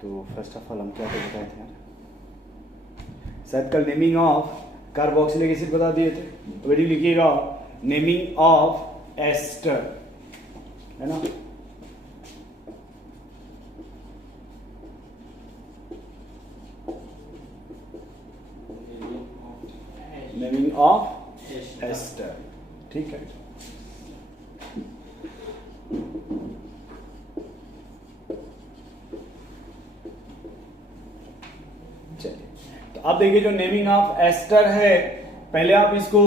तो first of all हम क्या क्या बताए थे यार, शायद कल नेमिंग ऑफ कार्बोक्सिलिक एसिड बता दिए थे। तो बेटी लिखिएगा नेमिंग ऑफ एस्टर, है ना। नेमिंग ऑफ एस्टर, ठीक है। तो अब देखिए जो नेमिंग ऑफ एस्टर है, पहले आप इसको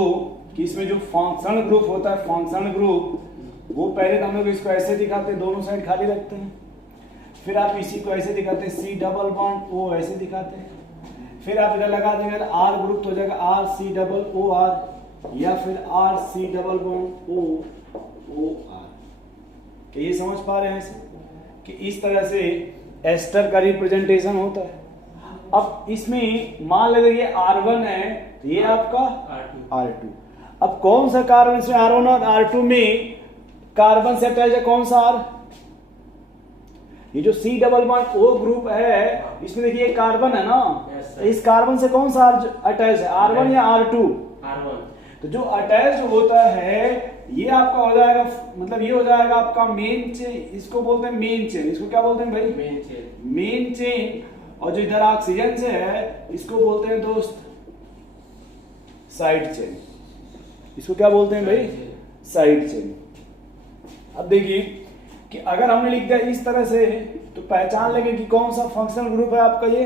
कि इसमें जो फंक्शनल ग्रुप होता है, फंक्शनल ग्रुप वो पहले तो हम लोग इसको ऐसे दिखाते हैं, दोनों साइड खाली रखते हैं। फिर आप इसी को ऐसे दिखाते हैं, सी डबल बॉन्ड ओ ऐसे दिखाते हैं। फिर आप इधर लगा देंगे तो आर ग्रुप तो हो जाएगा R C double O R, या फिर R C double bond O O R. तो ये समझ पा रहे हैं इसे कि इस तरह से एस्टर का रिप्रेजेंटेशन होता है। अब इसमें मान लीजिए ये R1 है, तो ये आपका R2। अब कौन सा कार्बन इसमें R1 और R2 में कार्बन से अटैच है, कौन सा R? ये जो C double bond O group है, इसमें देखिए कार्बन है ना, तो इस कार्बन से कौन सा R अटैच है, R1 या R2? तो जो अटैच होता है ये आपका हो जाएगा, मतलब ये हो जाएगा आपका मेन चेन, इसको बोलते हैं मेन चेन। इसको क्या बोलते हैं भाई? Main chain. और जो इधर ऑक्सीजन से है इसको बोलते हैं दोस्त साइड चेन। इसको क्या बोलते हैं भाई? Side chain. अब देखिए कि अगर हमने लिख दिया इस तरह से तो पहचान लेंगे कि कौन सा फंक्शनल ग्रुप है आपका ये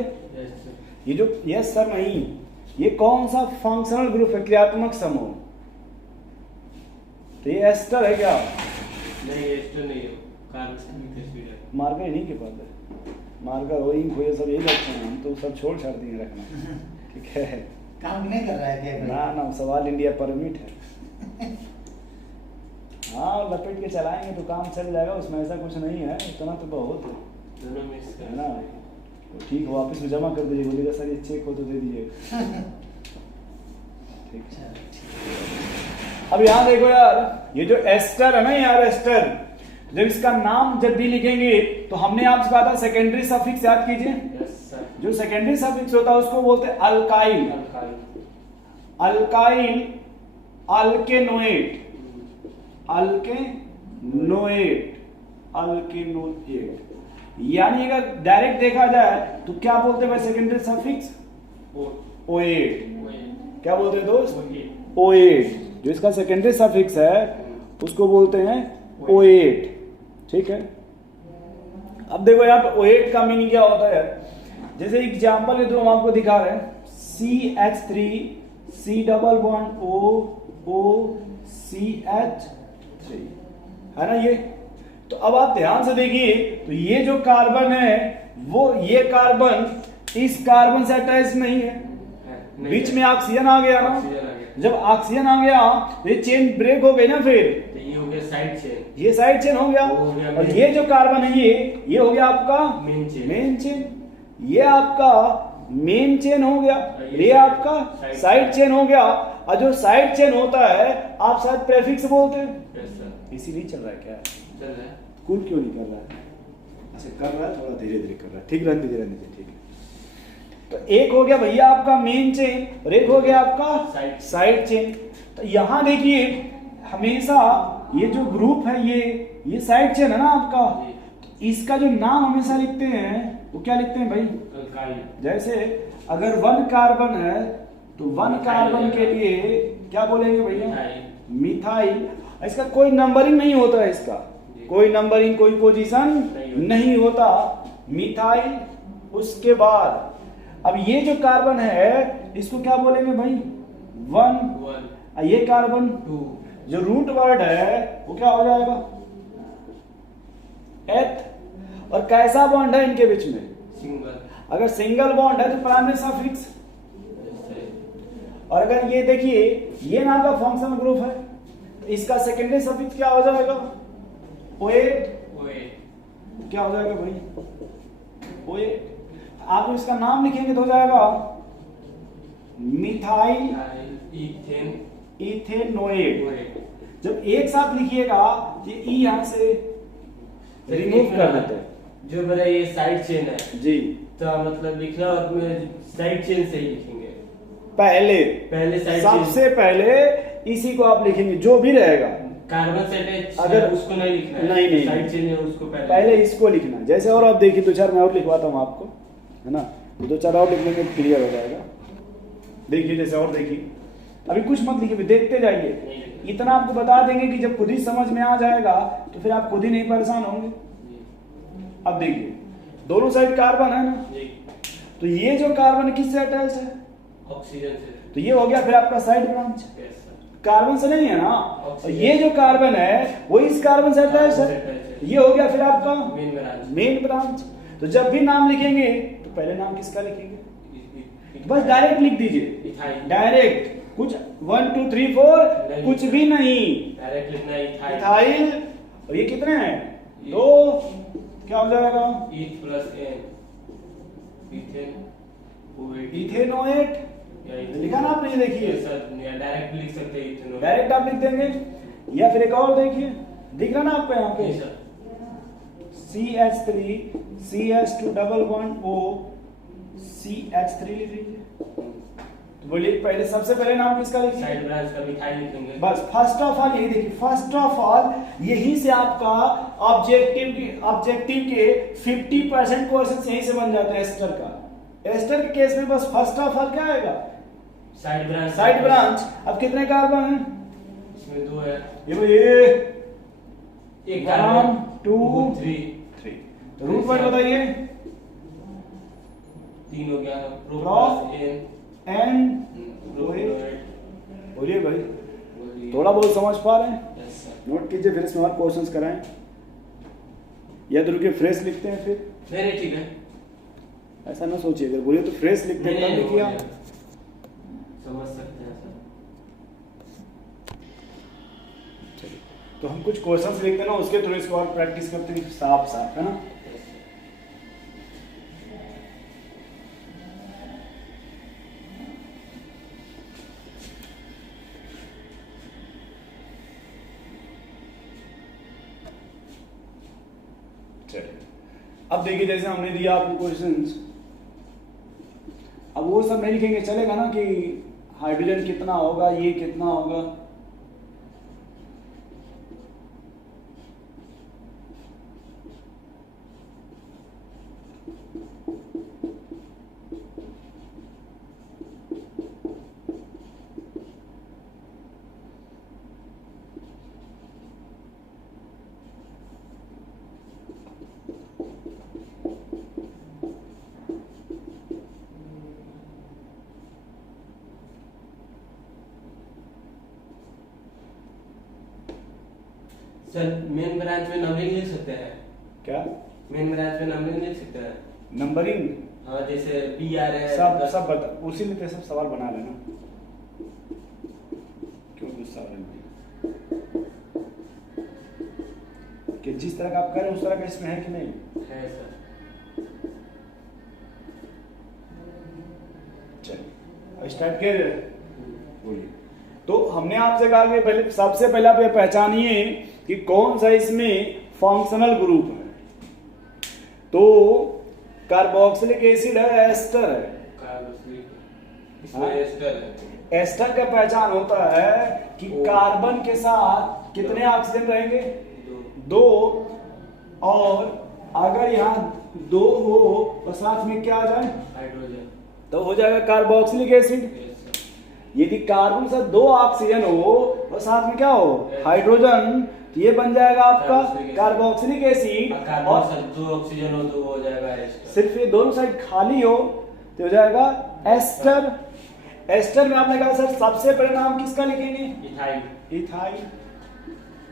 जो यस सर नहीं, ये कौन सा फंक्शनल ग्रुप है, क्रियात्मक समूह। तो ये एस्टर है क्या? नहीं एस्टर नहीं है, कार्बोक्सिलिक एसिड है। मार्कर नहीं के पास है, मार्कर वो इंक हुए सब यही रखते हैं, हम तो सब छोड़ छाड़ दिए रखना। ठीक है, काम नहीं कर रहा है क्या? ना सवाल इंडिया परमिट है। हाँ लपेट के चलाएंगे तो काम चल जाएगा, उसमें ऐसा कुछ नहीं है, इतना तो बहुत है, दोनों मिक्स है ना। तो ठीक हो, वापस में जमा कर दीजिए, बोलिएगा सर ये चेक हो तो दे दीजिए। ठीक है। अब यहाँ देखो यार, ये जो एस्टर है ना यार, एस्टर जब इसका नाम जब भी लिखेंगे तो हमने आपसे कहा था सेकेंडरी सफिक्स याद कीजिए। जो सेकेंडरी सफिक्स होता है उसको बोलते हैं अल्काइल। अल्काइल अल्केनोएट, अल्केनोएट, अल्केनोएट। यानी अगर डायरेक्ट देखा जाए तो क्या बोलते हैं भाई सेकेंडरी सफिक्स? ओएट। क्या बोलते हैं दोस्त? ओएट। जो इसका सेकेंडरी सफिक्स है उसको बोलते हैं ओएट। ठीक है। अब देखो यहाँ पे ओएट का मीनिंग क्या होता है, जैसे एग्जांपल के थ्रू हम आपको दिखा रहे हैं, CH3 C double bond O CH3 है ना ये। तो अब आप ध्यान से देखिए, तो ये जो कार्बन है वो ये कार्बन इस कार्बन से अटैच नहीं है, बीच में ऑक्सीजन आ गया ना। जब ऑक्सीजन आ गया तो ये चेन ब्रेक हो गई ना, फिर ये हो गया साइड चेन, ये साइड चेन हो गया, और ये जो कार्बन है ये हो गया आपका मेन चेन। ये आपका मेन चेन हो गया, ये आपका साइड चेन हो गया। और जो साइड चेन होता है आप शायद प्रेफिक्स बोलते हैं, इसीलिए चल रहा है क्या? चल रहा है। कूल क्यों नहीं कर रहा है? अच्छा कर रहा है, थोड़ा धीरे धीरे कर रहा है, ठीक रहने दीजिए, ठीक है। तो एक हो गया भैया आपका मेन चेन और एक हो गया आपका साइड चेन। तो यहां देखिए हमेशा ये जो ग्रुप है ये साइड चेन है ना आपका, तो इसका जो नाम हमेशा लिखते हैं वो क्या लिखते हैं भाई? अल्काइल। जैसे अगर 1 कार्बन है तो 1 कार्बन के लिए क्या बोलेंगे भैया? मिथाइल। इसका कोई नंबरिंग नहीं होता है, इसका कोई नंबरिंग, कोई पोजीशन नहीं होता, मिथाइल। उसके बाद अब ये जो कार्बन है इसको क्या बोलेंगे भाई? 1। ये कार्बन 2। जो रूट वर्ड है वो क्या हो जाएगा? एथ। और कैसा बॉन्ड है इनके बीच में? सिंगल। अगर सिंगल बॉन्ड है तो प्राइमरी सफिक्स। और अगर ये देखिए ये नाम का फंक्शनल ग्रुप है तो इसका सेकेंडरी सफिक्स क्या हो जाएगा? ओएट। क्या हो जाएगा भाई? ओएट। आप इसका नाम लिखेंगे तो हो जाएगा मिथाइल इथेनोएट। जब एक साथ लिखिएगा ये ई यहां से रिमूव कर देते हैं, जो मेरा ये साइड चेन है जी तो मतलब लिखना में साइड चेन से ही लिखेंगे। पहले पहले साइड सबसे पहले इसी को आप लिखेंगे जो भी रहेगा। कार्बन से अटैच अगर उसको नहीं लिखना है, नहीं, नहीं, साइड चेन है उसको पहले इसको लिखना। जैसे और आप देखिए 2-4 मैं और लिखवाता हूँ आपको, है ना, 2-4 और लिख लेंगे क्लियर हो जाएगा। देखिए जैसे और देखिए, अभी कुछ मत लिखिए, देखते जाइए। इतना आपको बता देंगे कि जब खुद ही समझ में आ जाएगा तो फिर आप खुद ही नहीं परेशान होंगे। अब देखिए दोनों साइड कार्बन है ना, तो ये जो कार्बन किससे अटैच है? ऑक्सीजन से। तो ये हो गया फिर आपका साइड ब्रांच, कार्बन से नहीं है ना। और ये जो कार्बन है वो इस कार्बन से अटैच है, ये हो गया फिर आपका मेन ब्रांच। तो जब भी नाम लिखेंगे तो पहले नाम किसका लिखेंगे? बस डायरेक्ट लिख दीजिए, डायरेक्ट, कुछ 1 2 3 4 कुछ भी नहीं, डायरेक्ट लिखना इथाइल। और ये कितने हैं? 2, क्या हो जाएगा? ईथ प्लस एन, इथेनोएट। लिखा ना आपने, ये देखिए डायरेक्ट लिख सकते हैं इथेनॉल, डायरेक्ट आप लिख देंगे। या फिर एक और देखिए, दिख रहा ना आपको यहाँ पे CH3 CH2 double bond O CH3 लिख लीजिए। तो बोलिए पहले सबसे पहले नाम किसका लिखिए? साइड ब्रांच का मिथाइल लिखेंगे। बस फर्स्ट ऑफ ऑल यही देखिए, फर्स्ट ऑफ ऑल यही से आपका ऑब्जेक्टिव के 50% क्वेश्चन यही से बन जाते हैं एस्टर का। एस्टर के केस में बस फर्स्ट ऑफ ऑल क्या आएगा? Side branch. Side branch. अब कितने कार्बन हैं? इसमें 2 है। ये एक 1 2 3 रूट वर्ड बताइए। 3 हो गया। प्रो एन बोलिए भाई, थोड़ा बहुत समझ पा रहे हैं? Yes sir. नोट कीजिए, फिर इसमें और क्वेश्चंस कराएं या तो रुकिए फ्रेश लिखते हैं फिर। नहीं ठीक है, ऐसा ना सोचिए, अगर बोलिए तो फ्रेश लिखते हैं तब लिखिए आप। समझ सकते हैं सर। चलिए तो हम कुछ क्वेश्चंस लिखते हैं ना, उसके थ्रू इसको और प्रैक्टिस करते हैं साफ साफ, है ना। अब देखिए जैसे हमने दिया आपको क्वेश्चंस, अब वो सब नहीं लिखेंगे, चलेगा ना, कि हाइड्रोजन कितना होगा, ये कितना होगा। सर मेन ब्रांच में नंबरिंग लिख सकते हैं क्या? मेन ब्रांच में नंबरिंग लिख सकते हैं। नंबरिंग? हाँ जैसे बी आ रहा है सब बता, उसी में सब सवाल बना लेना। क्यों गुस्सा हो रहे हैं? कि जिस तरह का आप कर रहे हैं उस तरह का इसमें है कि नहीं? है सर। चलिए स्टार्ट किया जाए। बोलिए। तो हमने आपसे कहा कि पहले सबसे पहले आप ये पहचानिए कि कौन सा इसमें फंक्शनल ग्रुप है। तो कार्बोक्सिलिक एसिड है, एस्टर है। इसमें एस्टर है। एस्टर का पहचान होता है कि कार्बन के साथ कितने ऑक्सीजन रहेंगे? 2। और अगर यहाँ 2 हो तो साथ में क्या आ जाए? हाइड्रोजन। तो हो जाएगा कार्बोक्सिलिक एसिड। यदि कार्बन के साथ 2 ऑक्सीजन हो तो साथ में क्या हो? हाइड्रोजन। तो ये बन जाएगा आपका कार्बोक्सिलिक एसिड। और 2 ऑक्सीजन हो तो हो जाएगा एस्टर। सिर्फ ये दोनों साइड खाली हो तो हो जाएगा एस्टर। एस्टर में आपने कहा सर सबसे पहले नाम किसका लिखेंगे? इथाइल। इथाइल।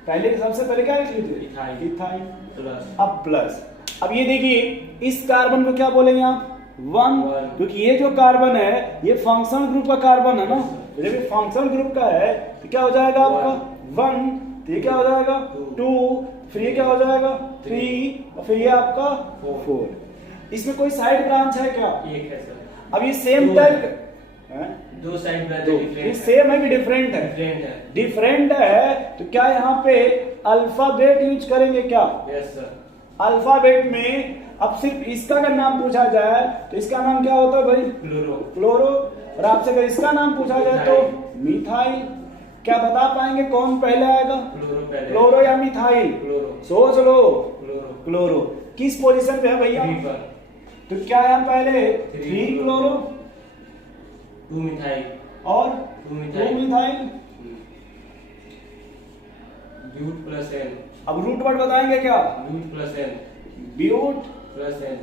पहले सबसे पहले क्या लिख लीजिए? Ethyl plus. अब प्लस। अब ये देखिए इस कार्बन को क्या बोलेंगे आप? 1, क्योंकि ये जो कार्बन है ये फंक्शनल ग्रुप का कार्बन है ना। जब ये फंक्शनल ग्रुप का है तो क्या हो जाएगा आपका? 1। तो ये क्या हो जाएगा? 2। फिर ये क्या हो जाएगा? 3। और फिर ये आपका 4। इसमें कोई साइड ब्रांच है क्या? एक है सर। अब ये सेम टाइप 2 साइड ब्रांच ये सेम है कि डिफरेंट है? डिफरेंट है। तो क्या यहाँ पे अल्फाबेट यूज करेंगे क्या? Yes sir. अल्फाबेट में अब सिर्फ इसका अगर नाम पूछा जाए तो इसका नाम क्या होता है भाई? क्लोरो। क्लोरो। और आपसे अगर इसका नाम पूछा जाए तो मिथाइल। क्या बता पाएंगे कौन पहले आएगा? क्लोरो पहले। क्लोरो या मिथाइल? क्लोरो। सोच लो। क्लोरो। क्लोरो किस पोजीशन पे है भैया? 3 पर। तो क्या है पहले? 3 3 क्लोरो 2 मिथाइल और 2 2 methyl. Methyl. But plus N. अब रूट वर्ड बताएंगे क्या? But plus N but plus N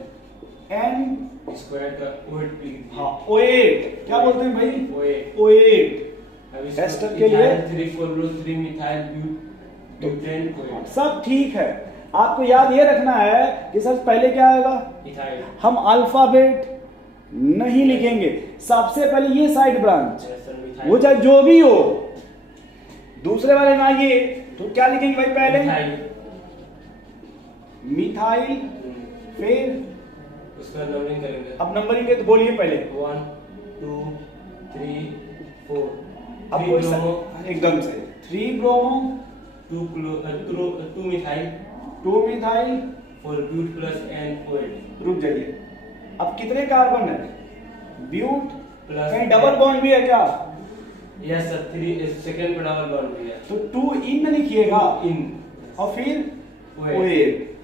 N. Square का ओएट पी। हाँ ओएट। क्या बोलते हैं भाई? ओएट। ओएट। अब एस्टर के लिए 3 क्लोरो 3 मिथाइल ब्यूटेन ओएट। सब ठीक है। आपको याद ये रखना है कि सर पहले क्या आएगा? इथाइल। हम अल्फाबेट नहीं लिखेंगे, सबसे पहले ये साइड ब्रांच वो चाहे जो भी हो। दूसरे वाले में आइए तो क्या लिखेंगे भाई? पहले मिथाइल फिर उसका नंबरिंग करेंगे। अब नंबरिंग के तो बोलिए पहले 1 2 3 4। अब कोई एकदम से 3 bromo 2 methyl 2 methyl 4 but plus N oate. रुक जाइए। अब कितने कार्बन है? ब्यूट प्लस कहीं डबल बॉन्ड भी है क्या? यस सर 3 सेकंड पर डबल बॉन्ड भी है तो 2 इन लिखिएगा इन और फिर ओएट। ओएट।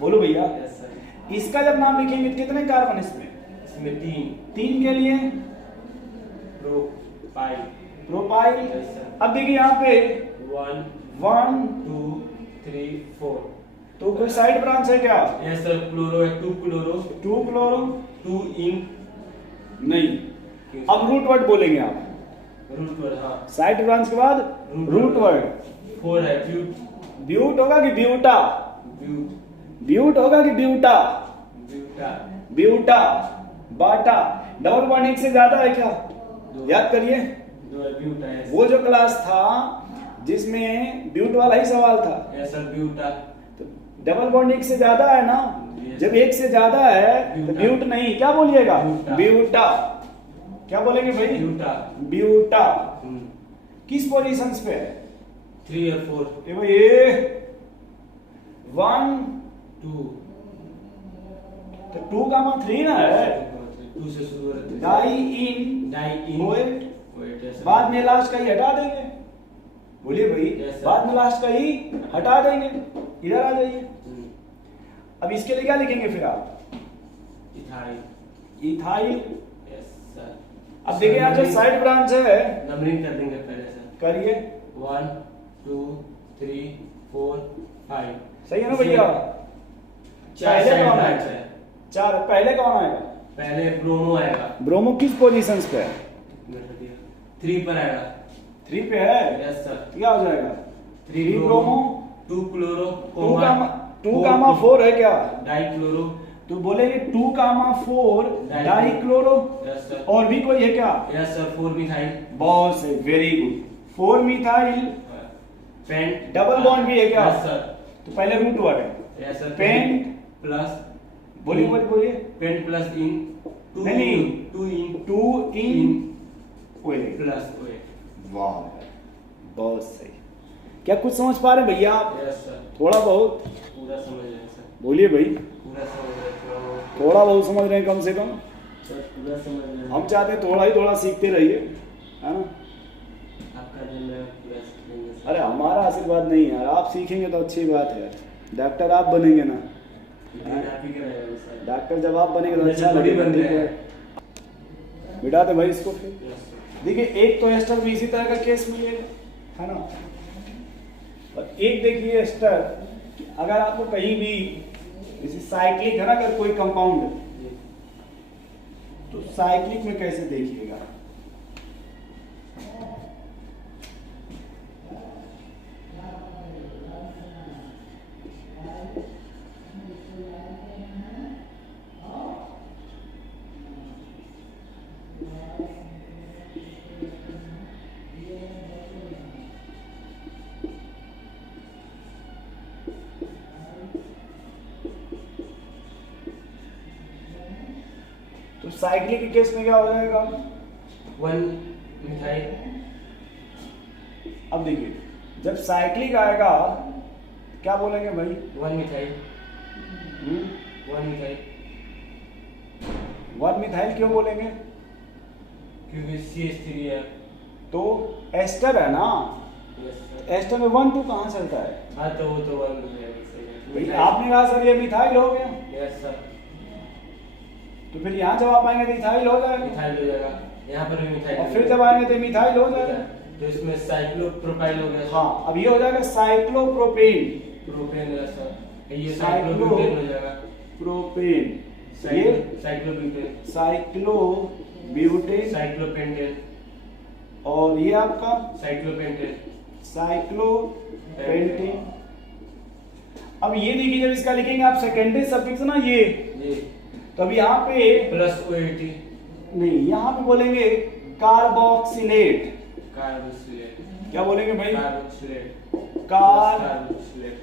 बोलो भैया। Yes sir. इसका जब नाम लिखेंगे कितने कार्बन इसमें? इसमें 3 3 के लिए प्रोपाइल। प्रोपाइल। Yes sir. अब देखिए यहाँ पे 1 1 2 3 4। तो कोई साइड ब्रांच है क्या? यस सर क्लोरो है 2 क्लोरो 2 क्लोरो 2 इन। नहीं। अब रूट वर्ड बोलेंगे आप। रूट वर्ड हाँ साइड ब्रांच के बाद रूट वर्ड। 4 है ब्यूट ब्यूट होगा कि ब्यूटा? ब्यूट ब्यूट होगा कि ब्यूटा? ब्यूटा ब्यूटा। बाटा। डबल बॉन्ड एक से ज्यादा है क्या? याद करिए 2 है ब्यूटा है। वो जो क्लास था जिसमें ब्यूट वाला ही सवाल था। Yes sir buta. तो डबल बॉन्ड एक से ज्यादा है ना? Yes. जब एक से ज्यादा है तो ब्यूटा। ब्यूट नहीं, क्या बोलिएगा? ब्यूटा। ब्यूटा। क्या बोलेंगे भाई? ब्यूटा। ब्यूटा। किस पोजीशन पे है? 3 और 4 ये भाई ये 1 2 तो 2 का 3 ना है। 2 से शुरू होता है। डाई इन डाई इन ओएट। ओएट। Yes sir. बाद में लास्ट का ही हटा देंगे। बोलिए भाई। Yes, sir. बाद में लास्ट का ही हटा देंगे। इधर आ जाइए। अब इसके लिए क्या लिखेंगे फिर आप? इथाइल। इथाइल। Yes sir. अब देखिए यहाँ जो साइड ब्रांच है नंबरिंग कर देंगे पहले सर। करिए। 1 2 3 4 5। सही है ना भैया? चार पहले साइड कौन ब्रांच आएगा? है। चार पहले कौन आएगा? पहले ब्रोमो आएगा। ब्रोमो किस पोजीशन पे है? 3 पर आएगा। 3 पे है। Yes sir. क्या हो जाएगा? 3 ब्रोमो 2 क्लोरो 2 कामा 4 है क्या? Di chloro. तो बोलेंगे 2 comma 4 di chloro. Yes sir. और भी कोई है क्या? Yes sir 4 methyl. बहुत सही, very good. 4 methyl. Pent. Double bond भी है क्या? Yes sir. तो पहले रूट वर्ड है। Yes sir. पेंट प्लस बोलिए बोलिए। पेंट प्लस इन 2 नहीं। 2 इन 2 इन ओएट। प्लस ओएट। वाह बहुत सही। क्या कुछ समझ पा रहे हैं भैया आप? Yes sir. थोड़ा बहुत पूरा समझ रहे हैं सर। बोलिए भाई। पूरा समझ रहे हैं थोड़ा बहुत समझ रहे हैं कम से कम? सर। पूरा समझ रहे हैं। हम चाहते हैं थोड़ा ही थोड़ा सीखते रहिए, है ना? आपका दिन में पूरा सीख लेंगे सर। अरे हमारा आशीर्वाद नहीं यार, आप सीखेंगे तो अच्छी बात है यार। डॉक्टर आप बनेंगे ना? आप ही कराएगा सर। डॉक्टर जब आप बनेंगे तो अपने अच्छा से बड़ी लगेगा। बन रहे ठीक है। हैं। बिठा दे भाई इसको फिर। Yes sir. देखिए एक तो एस्टर भी इसी तरह का केस मिलेगा, है ना? और एक देखिए एस्टर, अगर आपको कहीं भी जैसे साइक्लिक है ना, अगर कोई कंपाउंड तो साइक्लिक में कैसे देखिएगा? तो साइक्लिक के केस में क्या हो जाएगा? 1 मिथाइल। अब देखिए जब साइक्लिक आएगा क्या बोलेंगे भाई? 1 मिथाइल वन मिथाइल, 1 मिथाइल क्यों बोलेंगे? क्योंकि CH3 है। तो एस्टर है ना, यस सर। एस्टर में 1 2 कहाँ चलता है? हाँ तो वो तो वन है। भाई आपने कहा सर ये मिथाइल हो गया, यस सर। तो फिर यहाँ जब आप आएंगे तो इथाइल हो जाएगा, मिथाइल हो जाएगा, यहाँ पर भी मिथाइल। और फिर जब आएंगे तो मिथाइल हो जाएगा। तो इसमें साइक्लोप्रोपाइल हो गया। हाँ, अब ये हो जाएगा साइक्लोप्रोपेन, प्रोपेन है सर। ये साइक्लो- साइक्लोब्यूटेन हो जाएगा। प्रोपेन, ये साइक्लोब्यूटेन, साइक्लोब्यूटेन, साइक्लोपेंटेन, और ये आपका साइक्लोपेंटेन, साइक्लोपेंटेन। अब ये देखिए जब इसका लिखेंगे आप सेकेंडरी सफिक्स ना ये, तो अब यहाँ पे प्लस OAT, नहीं, यहाँ पे बोलेंगे कार्बोक्सिलेट। कार्बोक्सिलेट, क्या बोलेंगे भाई? कार्बोक्सिलेट, कार्बोक्सिलेट,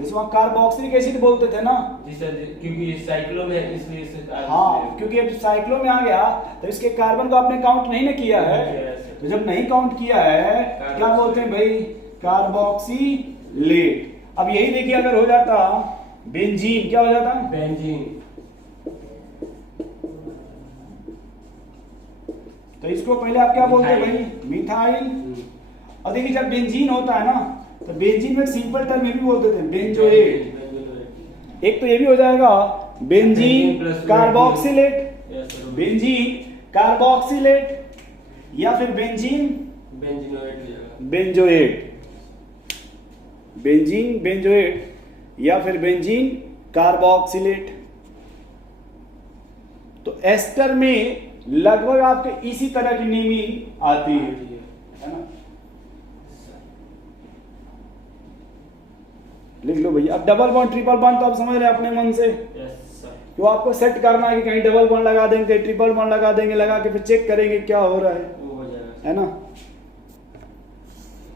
इसमें कार्बोक्सिलिक एसिड बोलते थे ना। जी सर, क्योंकि ये साइक्लो में है इसलिए इसे हाँ, क्योंकि अब साइक्लो में आ गया तो इसके कार्बन को आपने काउंट नहीं ना किया है, तो जब नहीं काउंट किया है क्या बोलते हैं भाई? कार्बोक्सिलेट। अब यही देखिए अगर हो जाता बेंजीन, क्या हो जाता? बेंजीन। तो इसको पहले आप क्या बोलते हैं भाई? मिथाइल। और देखिए जब बेंजीन होता है ना तो बेंजीन में सिंपल टर्म में भी बोलते थे बेंजोएट। एक तो ये भी हो जाएगा बेंजीन कार्बोक्सिलेट, बेंजीन कार्बोक्सिलेट, या फिर बेंजीन बेंजीनोएट हो जाएगा। बेंजोएट, बेंजीन बेंजोएट, या फिर बेंजीन कार्बोक्सिलेट। तो एस्टर में लगभग आपके इसी तरह की नेमिंग आती है ना। लिख लो भैया। अब डबल बॉन्ड ट्रिपल बॉन्ड तो आप समझ रहे हैं अपने मन से, यस सर। तो आपको सेट करना है कि कहीं डबल बॉन्ड लगा देंगे, कहीं ट्रिपल बॉन्ड लगा देंगे, लगा के फिर चेक करेंगे क्या हो रहा है, वो हो जाएगा। है ना।